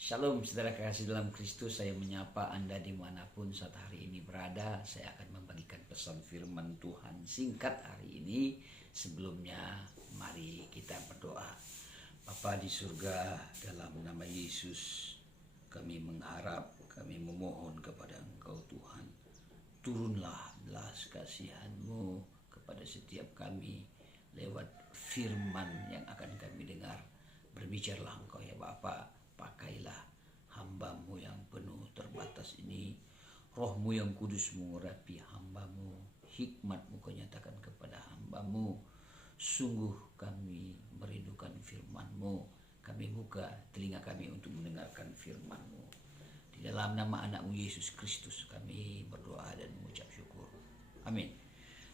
Shalom saudara kasih dalam Kristus, saya menyapa Anda dimanapun saat hari ini berada. Saya akan membagikan pesan firman Tuhan singkat hari ini. Sebelumnya mari kita berdoa. Bapa di surga, dalam nama Yesus kami mengharap, kami memohon kepada Engkau Tuhan. Turunlah belas kasihan-Mu kepada setiap kami lewat firman yang akan kami dengar. Berbicaralah Engkau ya Bapa. Pakailah hamba-Mu yang penuh terbatas ini. Roh-Mu yang kudus mengurapi hamba-Mu. Hikmat-Mu Kau nyatakan kepada hamba-Mu. Sungguh kami merindukan firman-Mu. Kami buka telinga kami untuk mendengarkan firman-Mu. Di dalam nama anak-Mu Yesus Kristus kami berdoa dan mengucap syukur. Amin.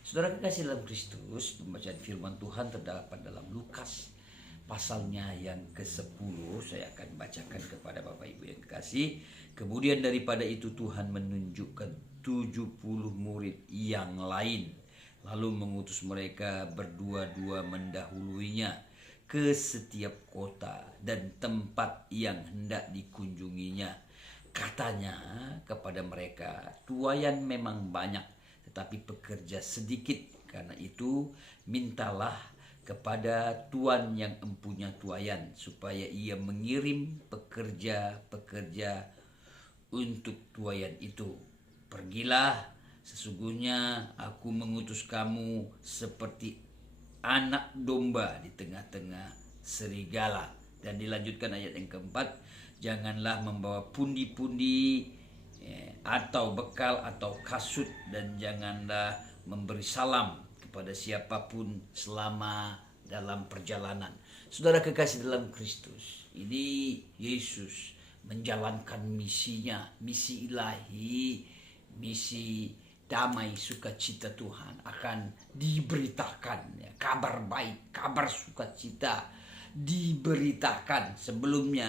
Saudara kekasih dalam Kristus, pembacaan firman Tuhan terdapat dalam Lukas pasalnya yang ke-10. Saya akan bacakan kepada Bapak Ibu yang kekasih. Kemudian daripada itu Tuhan menunjukkan 70 murid yang lain, lalu mengutus mereka berdua-dua mendahuluinya ke setiap kota dan tempat yang hendak dikunjunginya. Katanya kepada mereka, tuaian memang banyak, tetapi pekerja sedikit. Karena itu mintalah kepada Tuan yang empunya tuaian, supaya ia mengirim pekerja-pekerja untuk tuaian itu. Pergilah, sesungguhnya aku mengutus kamu seperti anak domba di tengah-tengah serigala. Dan dilanjutkan ayat yang keempat, janganlah membawa pundi-pundi atau bekal atau kasut, dan janganlah memberi salam pada siapapun selama dalam perjalanan. Saudara kekasih dalam Kristus, ini Yesus menjalankan misinya, misi ilahi, misi damai sukacita Tuhan akan diberitakan, ya, kabar baik, kabar sukacita diberitakan. Sebelumnya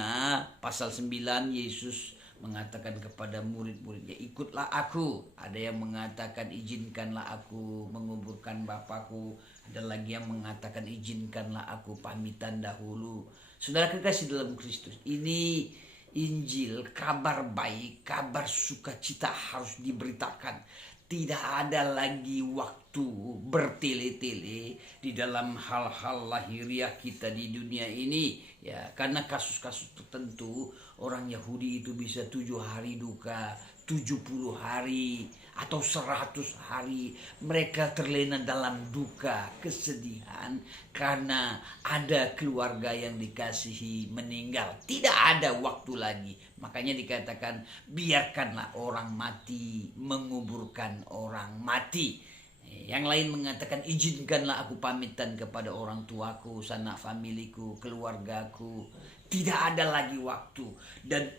pasal 9 Yesus mengatakan kepada murid-muridnya, ikutlah aku. Ada yang mengatakan izinkanlah aku menguburkan Bapakku. Ada lagi yang mengatakan izinkanlah aku pamitan dahulu. Saudara kekasih dalam Kristus, ini Injil, kabar baik, kabar sukacita harus diberitakan. Tidak ada lagi waktu bertele-tele di dalam hal-hal lahiriah kita di dunia ini, ya, karena kasus-kasus tertentu orang Yahudi itu bisa 7 hari duka, 70 hari atau 100 hari mereka terlena dalam duka, kesedihan karena ada keluarga yang dikasihi meninggal. Tidak ada waktu lagi. Makanya dikatakan biarkanlah orang mati menguburkan orang mati. Yang lain mengatakan izinkanlah aku pamitan kepada orang tuaku, sanak familiku, keluargaku. Tidak ada lagi waktu. Dan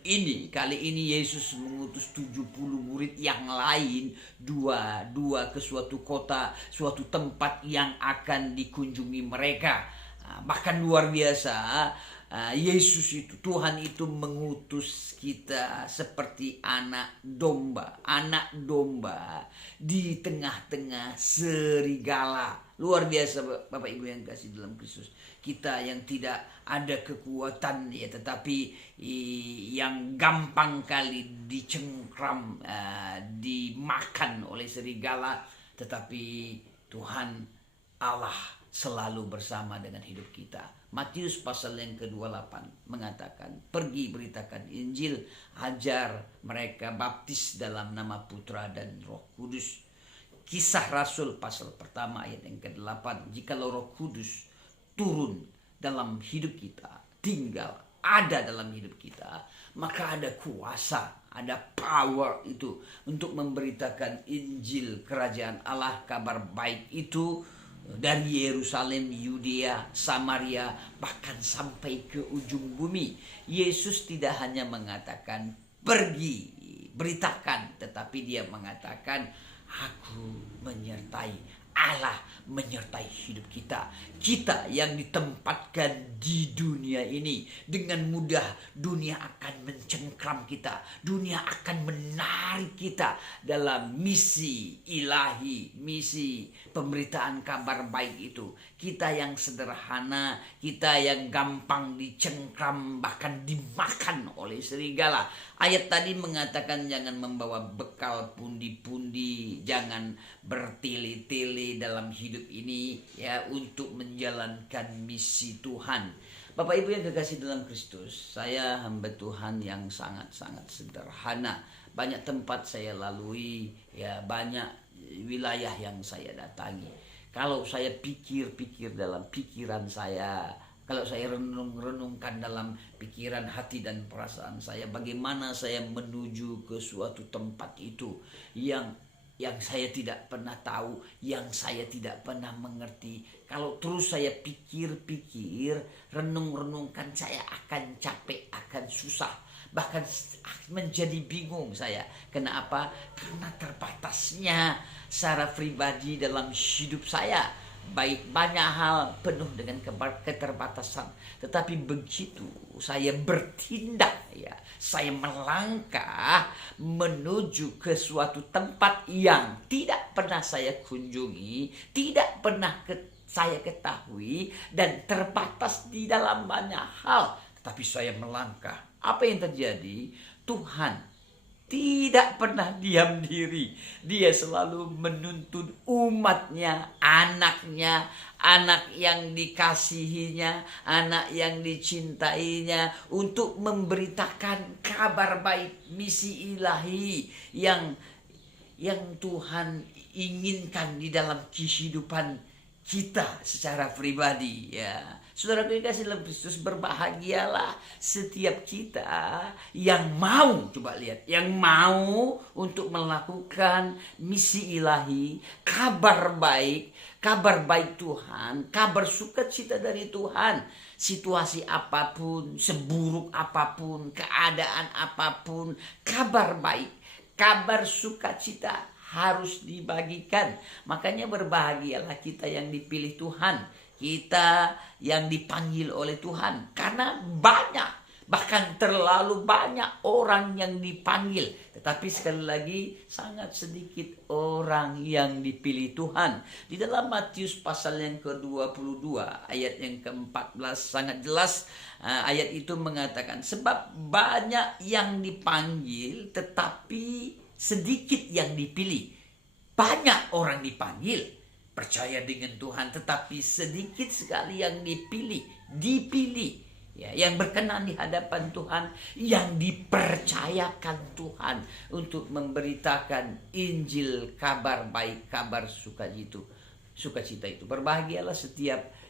kali ini Yesus mengutus 70 murid yang lain, dua ke suatu kota, suatu tempat yang akan dikunjungi mereka. Bahkan luar biasa, Yesus itu, Tuhan itu mengutus kita seperti anak domba di tengah-tengah serigala. Luar biasa Bapak Ibu yang kasih dalam Kristus. Kita yang tidak ada kekuatan, ya, tetapi yang gampang kali dicengkram, dimakan oleh serigala, tetapi Tuhan Allah selalu bersama dengan hidup kita. Matius pasal yang ke-28 mengatakan, pergi beritakan Injil, ajar mereka, baptis dalam nama Putra dan Roh Kudus. Kisah Rasul pasal pertama ayat yang ke-8, jikalau Roh Kudus turun dalam hidup kita, tinggal, ada dalam hidup kita, maka ada kuasa, ada power itu untuk memberitakan Injil kerajaan Allah, kabar baik itu dari Yerusalem, Yudea, Samaria, bahkan sampai ke ujung bumi. Yesus tidak hanya mengatakan pergi, beritakan, tetapi dia mengatakan aku menyertai. Allah menyertai hidup kita. Kita yang ditempatkan di dunia ini, dengan mudah dunia akan mencengkram kita. Dunia akan menarik kita dalam misi ilahi, misi pemberitaan kabar baik itu. kita yang sederhana, kita yang gampang dicengkram, bahkan dimakan oleh serigala. Ayat tadi mengatakan jangan membawa bekal pundi-pundi, jangan bertele-tele dalam hidup ini ya untuk menjalankan misi Tuhan. Bapak Ibu yang kekasih dalam Kristus, saya hamba Tuhan yang sangat-sangat sederhana. Banyak tempat saya lalui, ya banyak wilayah yang saya datangi. Kalau saya pikir-pikir dalam pikiran saya, kalau saya renung-renungkan dalam pikiran, hati dan perasaan saya, bagaimana saya menuju ke suatu tempat itu yang saya tidak pernah tahu, yang saya tidak pernah mengerti. Kalau terus saya pikir-pikir, renung-renungkan, saya akan capek, akan susah. Bahkan menjadi bingung saya. Kenapa? Karena terbatasnya secara pribadi dalam hidup saya. Baik, banyak hal penuh dengan keterbatasan. Tetapi begitu saya bertindak, ya, saya melangkah menuju ke suatu tempat yang tidak pernah saya kunjungi, tidak pernah saya ketahui, dan terbatas di dalam banyak hal. Tetapi saya melangkah. Apa yang terjadi? Tuhan tidak pernah diam diri. Dia selalu menuntun umatnya, anaknya, anak yang dikasihinya, anak yang dicintainya, untuk memberitakan kabar baik, misi ilahi yang Tuhan inginkan di dalam kehidupan kita secara pribadi, ya. Saudara kekasih dalam Kristus, berbahagialah setiap kita yang mau, coba lihat, yang mau untuk melakukan misi ilahi, kabar baik Tuhan, kabar sukacita dari Tuhan. Situasi apapun, seburuk apapun, keadaan apapun, kabar baik, kabar sukacita harus dibagikan. Makanya berbahagialah kita yang dipilih Tuhan, kita yang dipanggil oleh Tuhan. Karena banyak, bahkan terlalu banyak orang yang dipanggil, tetapi sekali lagi sangat sedikit orang yang dipilih Tuhan. Di dalam Matius pasal yang ke-22 ayat yang ke-14 sangat jelas, ayat itu mengatakan, sebab banyak yang dipanggil tetapi sedikit yang dipilih. Banyak orang dipanggil, percaya dengan Tuhan, tetapi sedikit sekali yang dipilih, ya, yang berkenan di hadapan Tuhan, yang dipercayakan Tuhan untuk memberitakan Injil, kabar baik, kabar sukacita itu. Berbahagialah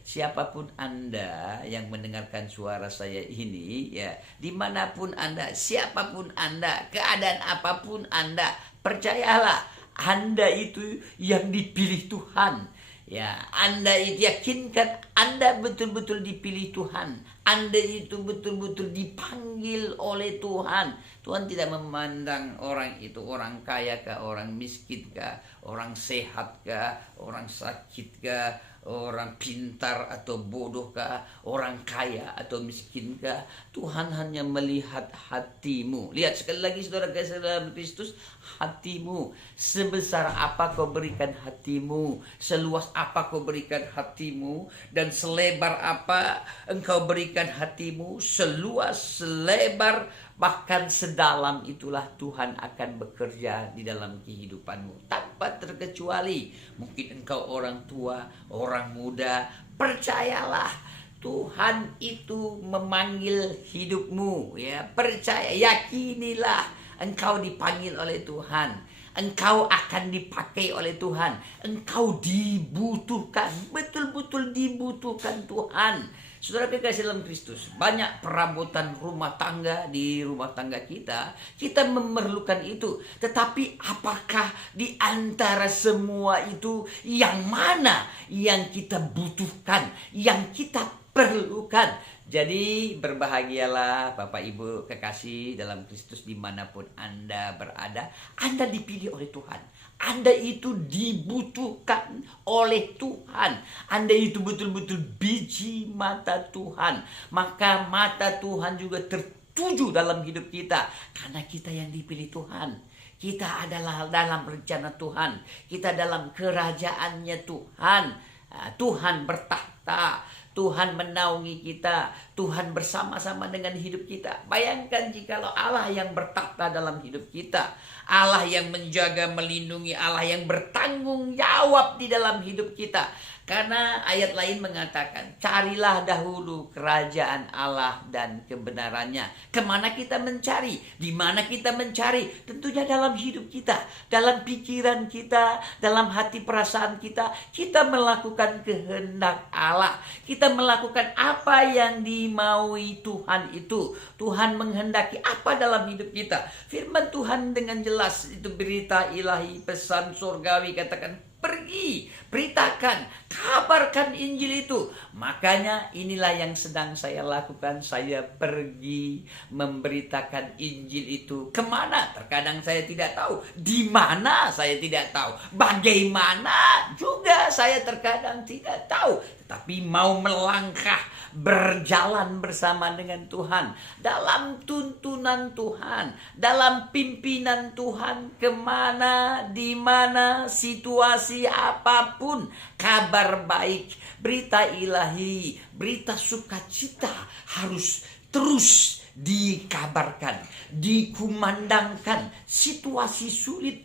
siapapun Anda yang mendengarkan suara saya ini, ya, dimanapun Anda, siapapun Anda, keadaan apapun Anda, percayalah Anda itu yang dipilih Tuhan. Ya, Anda itu yakinkan Anda betul-betul dipilih Tuhan. Anda itu betul-betul dipanggil oleh Tuhan. Tuhan tidak memandang orang itu orang kaya kah, orang miskin kah, orang sehat kah, orang sakit kah, orang pintar atau bodoh kah, orang kaya atau miskin kah. Tuhan hanya melihat hatimu. Lihat sekali lagi saudara dalam Kristus, hatimu. Sebesar apa kau berikan hatimu, seluas apa kau berikan hatimu, dan selebar apa engkau berikan hatimu, seluas, selebar, bahkan sedalam itulah Tuhan akan bekerja di dalam kehidupanmu tanpa terkecuali. Mungkin engkau orang tua, orang muda, percayalah Tuhan itu memanggil hidupmu, ya. Percaya, yakinilah engkau dipanggil oleh Tuhan. Engkau akan dipakai oleh Tuhan. Engkau dibutuhkan, betul-betul dibutuhkan Tuhan. Saudara kekasih dalam Kristus, banyak perabotan rumah tangga di rumah tangga kita memerlukan itu. Tetapi apakah di antara semua itu yang mana yang kita butuhkan, yang kita perlukan? Jadi berbahagialah Bapak Ibu kekasih dalam Kristus dimanapun Anda berada. Anda dipilih oleh Tuhan. Anda itu dibutuhkan oleh Tuhan. Anda itu betul-betul biji mata Tuhan. Maka mata Tuhan juga tertuju dalam hidup kita. Karena kita yang dipilih Tuhan. Kita adalah dalam rencana Tuhan. Kita dalam kerajaannya Tuhan. Tuhan bertahta, Tuhan menaungi kita, Tuhan bersama-sama dengan hidup kita. Bayangkan jikalau Allah yang bertahta dalam hidup kita, Allah yang menjaga, melindungi, Allah yang bertanggung jawab di dalam hidup kita. Karena ayat lain mengatakan, carilah dahulu kerajaan Allah dan kebenarannya. Kemana kita mencari? Di mana kita mencari? Tentunya dalam hidup kita, dalam pikiran kita, dalam hati perasaan kita. Kita melakukan kehendak Allah. Kita melakukan apa yang dimaui Tuhan itu. Tuhan menghendaki apa dalam hidup kita. Firman Tuhan dengan jelas, itu berita ilahi, pesan surgawi, katakan, pergi, beritakan, kabarkan Injil itu. Makanya inilah yang sedang saya lakukan. Saya pergi memberitakan Injil itu. Kemana? Terkadang saya tidak tahu. Di mana? Saya tidak tahu. Bagaimana? Juga saya terkadang tidak tahu. Tetapi mau melangkah, berjalan bersama dengan Tuhan, dalam tuntunan Tuhan, dalam pimpinan Tuhan, kemana, di mana, situasi apapun, kabar baik, berita ilahi, berita sukacita harus terus dikabarkan, dikumandangkan. Situasi sulit,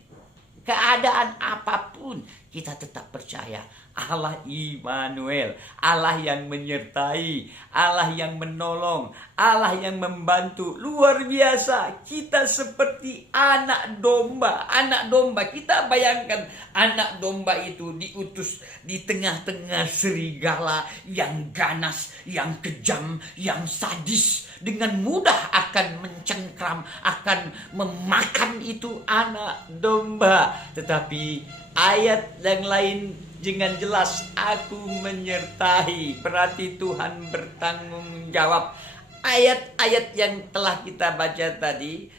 keadaan apapun, kita tetap percaya Allah Immanuel, Allah yang menyertai, Allah yang menolong, Allah yang membantu. Luar biasa, kita seperti anak domba. Anak domba, kita bayangkan anak domba itu diutus di tengah-tengah serigala yang ganas, yang kejam, yang sadis. Dengan mudah akan mencengkram, akan memakan itu anak domba. Tetapi ayat yang lain dengan jelas, aku menyertai. Berarti Tuhan bertanggung jawab. Ayat-ayat yang telah kita baca tadi,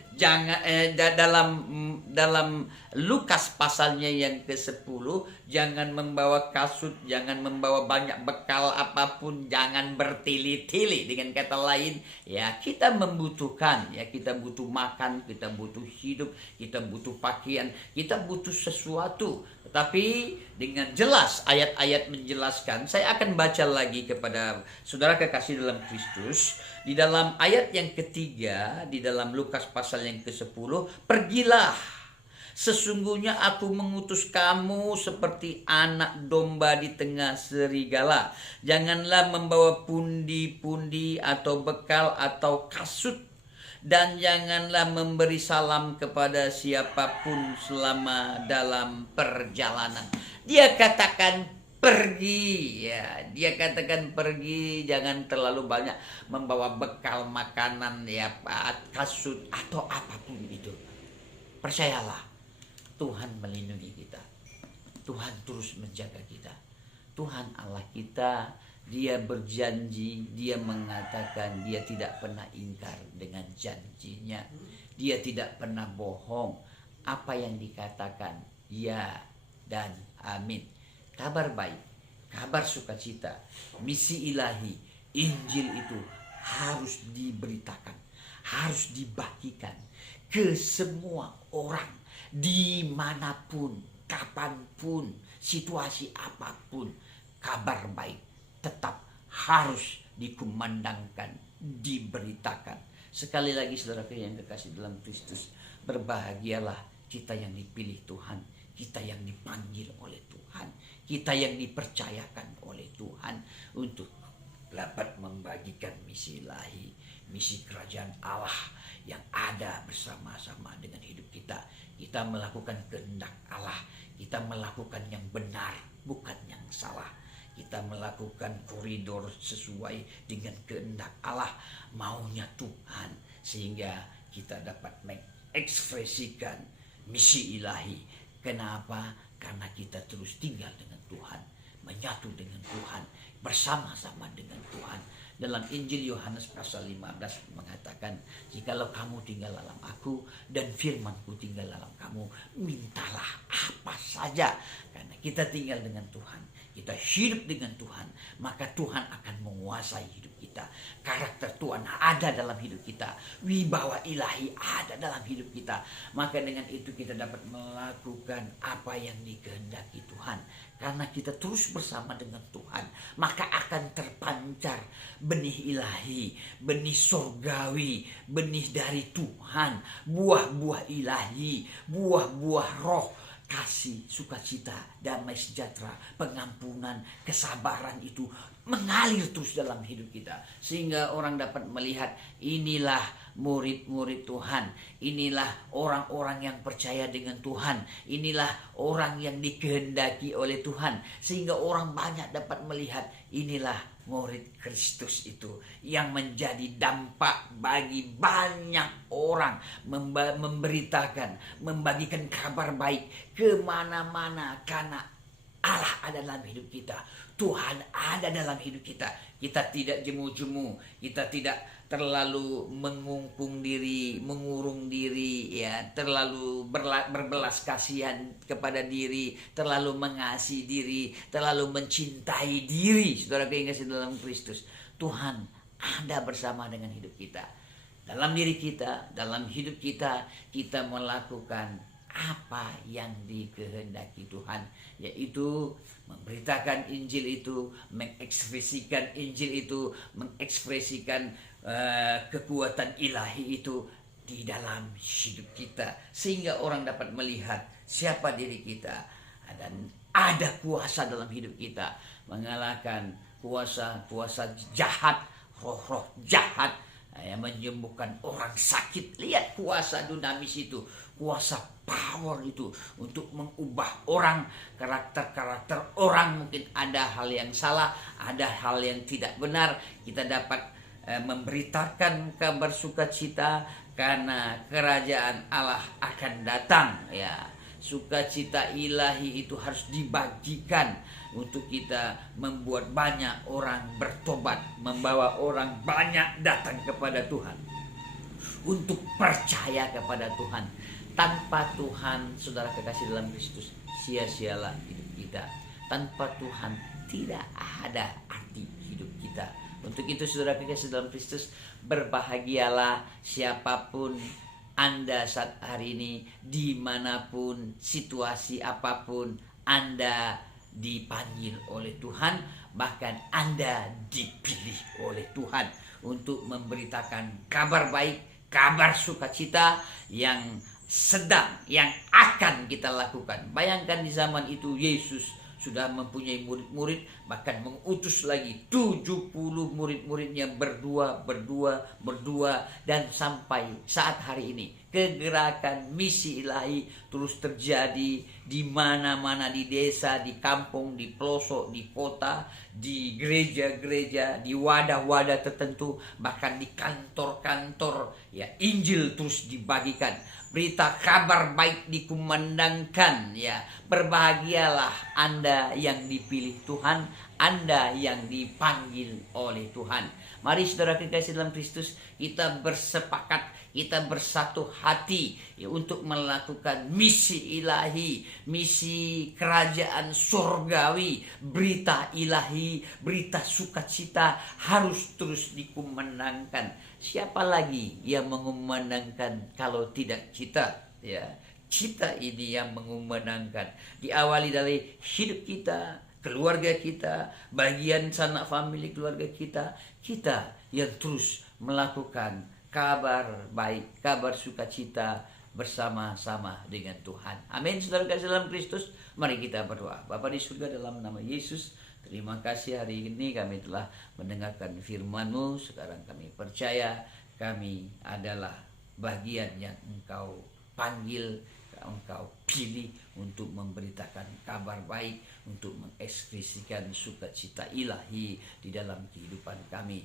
dalam Lukas pasalnya yang ke-10, jangan membawa kasut, jangan membawa banyak bekal apapun, jangan bertili-tili. Dengan kata lain, ya, kita membutuhkan, ya, kita butuh makan, kita butuh hidup, kita butuh pakaian, kita butuh sesuatu. Tetapi dengan jelas ayat-ayat menjelaskan. Saya akan baca lagi kepada saudara kekasih dalam Kristus. Di dalam ayat yang ketiga, di dalam Lukas pasal yang ke-10, pergilah. Sesungguhnya aku mengutus kamu seperti anak domba di tengah serigala. Janganlah membawa pundi-pundi atau bekal atau kasut. Dan janganlah memberi salam kepada siapapun selama dalam perjalanan. Dia katakan pergi, ya. Dia katakan pergi, jangan terlalu banyak membawa bekal makanan, ya, kasut atau apapun itu. Percayalah, Tuhan melindungi kita. Tuhan terus menjaga kita. Tuhan Allah kita, Dia berjanji, Dia mengatakan, Dia tidak pernah ingkar dengan janjinya. Dia tidak pernah bohong. Apa yang dikatakan, ya dan amin. Kabar baik, kabar sukacita, misi ilahi, Injil itu harus diberitakan, harus dibagikan ke semua orang, dimanapun, kapanpun, situasi apapun. Kabar baik tetap harus dikumandangkan, diberitakan. Sekali lagi saudara yang kekasih dalam Kristus, berbahagialah kita yang dipilih Tuhan, kita yang dipanggil oleh Tuhan, kita yang dipercayakan oleh Tuhan untuk dapat membagikan misi ilahi, misi kerajaan Allah yang ada bersama-sama dengan hidup kita. Kita melakukan kehendak Allah, kita melakukan yang benar, bukan yang salah. Kita melakukan koridor sesuai dengan kehendak Allah, maunya Tuhan, sehingga kita dapat mengekspresikan misi ilahi. Kenapa? Karena kita terus tinggal dengan Tuhan, menyatu dengan Tuhan, bersama-sama dengan Tuhan. Dalam Injil Yohanes pasal 15 mengatakan, jikalau kamu tinggal dalam aku dan firmanku tinggal dalam kamu, mintalah apa saja. Karena kita tinggal dengan Tuhan, kita hidup dengan Tuhan, maka Tuhan akan menguasai hidup kita. Karakter Tuhan ada dalam hidup kita, wibawa ilahi ada dalam hidup kita. Maka dengan itu kita dapat melakukan apa yang dikehendaki Tuhan. Karena kita terus bersama dengan Tuhan, maka akan terpancar benih ilahi, benih surgawi, benih dari Tuhan, buah-buah ilahi, buah-buah roh, kasih, sukacita, damai sejahtera, pengampunan, kesabaran itu mengalir terus dalam hidup kita. Sehingga orang dapat melihat inilah murid-murid Tuhan. Inilah orang-orang yang percaya dengan Tuhan. Inilah orang yang dikehendaki oleh Tuhan. Sehingga orang banyak dapat melihat inilah murid Kristus itu yang menjadi dampak bagi banyak orang, memberitakan, membagikan kabar baik kemana-mana, karena Allah ada dalam hidup kita, Tuhan ada dalam hidup kita. Kita tidak jemu-jemu, kita tidak terlalu mengungkung diri, mengurung diri, ya, terlalu berbelas kasihan kepada diri, terlalu mengasihi diri, terlalu mencintai diri. Saudara yang kasih dalam Kristus, Tuhan ada bersama dengan hidup kita. Dalam diri kita, dalam hidup kita, kita melakukan apa yang dikehendaki Tuhan, yaitu memberitakan Injil itu, mengekspresikan Injil itu, mengekspresikan kekuatan ilahi itu di dalam hidup kita, sehingga orang dapat melihat siapa diri kita, dan ada kuasa dalam hidup kita mengalahkan kuasa-kuasa jahat, roh-roh jahat yang menyembuhkan orang sakit. Lihat kuasa dinamis itu, kuasa power itu untuk mengubah orang, karakter-karakter orang. Mungkin ada hal yang salah, ada hal yang tidak benar, kita dapat memberitakan kabar sukacita karena kerajaan Allah akan datang, ya. Sukacita ilahi itu harus dibagikan untuk kita membuat banyak orang bertobat, membawa orang banyak datang kepada Tuhan, untuk percaya kepada Tuhan. Tanpa Tuhan, saudara kekasih dalam Kristus, sia-sialah hidup kita. Tanpa Tuhan tidak ada arti hidup kita. Untuk itu saudara kekasih dalam Kristus, berbahagialah siapapun Anda saat hari ini, dimanapun, situasi apapun, Anda dipanggil oleh Tuhan, bahkan Anda dipilih oleh Tuhan untuk memberitakan kabar baik, kabar sukacita yang sedang, yang akan kita lakukan. Bayangkan di zaman itu Yesus sudah mempunyai murid-murid, bahkan mengutus lagi 70 murid-muridnya berdua, dan sampai saat hari ini kegerakan misi ilahi terus terjadi di mana-mana, di desa, di kampung, di pelosok, di kota, di gereja-gereja, di wadah-wadah tertentu, bahkan di kantor-kantor, ya, Injil terus dibagikan. Berita kabar baik dikumandangkan, ya. Berbahagialah Anda yang dipilih Tuhan, Anda yang dipanggil oleh Tuhan. Mari saudara kekasih dalam Kristus, kita bersepakat, kita bersatu hati, ya, untuk melakukan misi ilahi, misi kerajaan surgawi. Berita ilahi, berita sukacita harus terus dikumandangkan. Siapa lagi yang mengumandangkan kalau tidak kita, ya? Kita ini yang mengumandangkan. Diawali dari hidup kita, keluarga kita, bagian sanak famili keluarga kita, kita yang terus melakukan kabar baik, kabar sukacita bersama-sama dengan Tuhan. Amin. Saudara kasih dalam Kristus, mari kita berdoa. Bapa di surga, dalam nama Yesus, terima kasih hari ini kami telah mendengarkan firman-Mu. Sekarang kami percaya kami adalah bagian yang Engkau panggil, Engkau pilih untuk memberitakan kabar baik, untuk mengekspresikan sukacita ilahi di dalam kehidupan kami.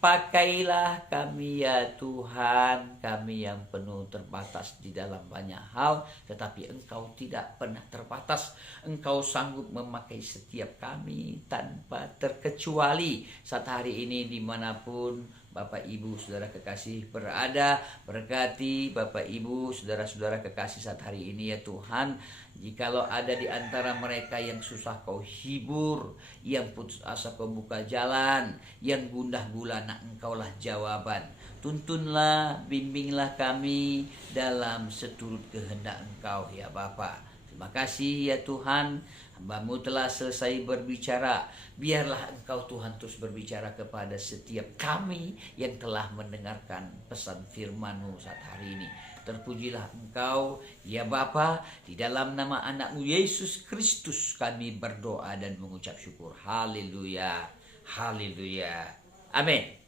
Pakailah kami ya Tuhan, kami yang penuh terbatas di dalam banyak hal, tetapi Engkau tidak pernah terbatas. Engkau sanggup memakai setiap kami tanpa terkecuali. Saat hari ini dimanapun Bapak Ibu Saudara kekasih berada, berkati Bapak Ibu Saudara-saudara kekasih saat hari ini ya Tuhan. Jikalau ada di antara mereka yang susah Kau hibur, yang putus asa Kau buka jalan, yang gundah gulana Engkaulah jawaban. Tuntunlah, bimbinglah kami dalam seturut kehendak Engkau ya Bapa. Terima kasih ya Tuhan, hamba-Mu telah selesai berbicara. Biarlah Engkau Tuhan terus berbicara kepada setiap kami yang telah mendengarkan pesan firman-Mu saat hari ini. Terpujilah Engkau ya Bapa, di dalam nama anak-Mu Yesus Kristus kami berdoa dan mengucap syukur. Haleluya, haleluya, amin.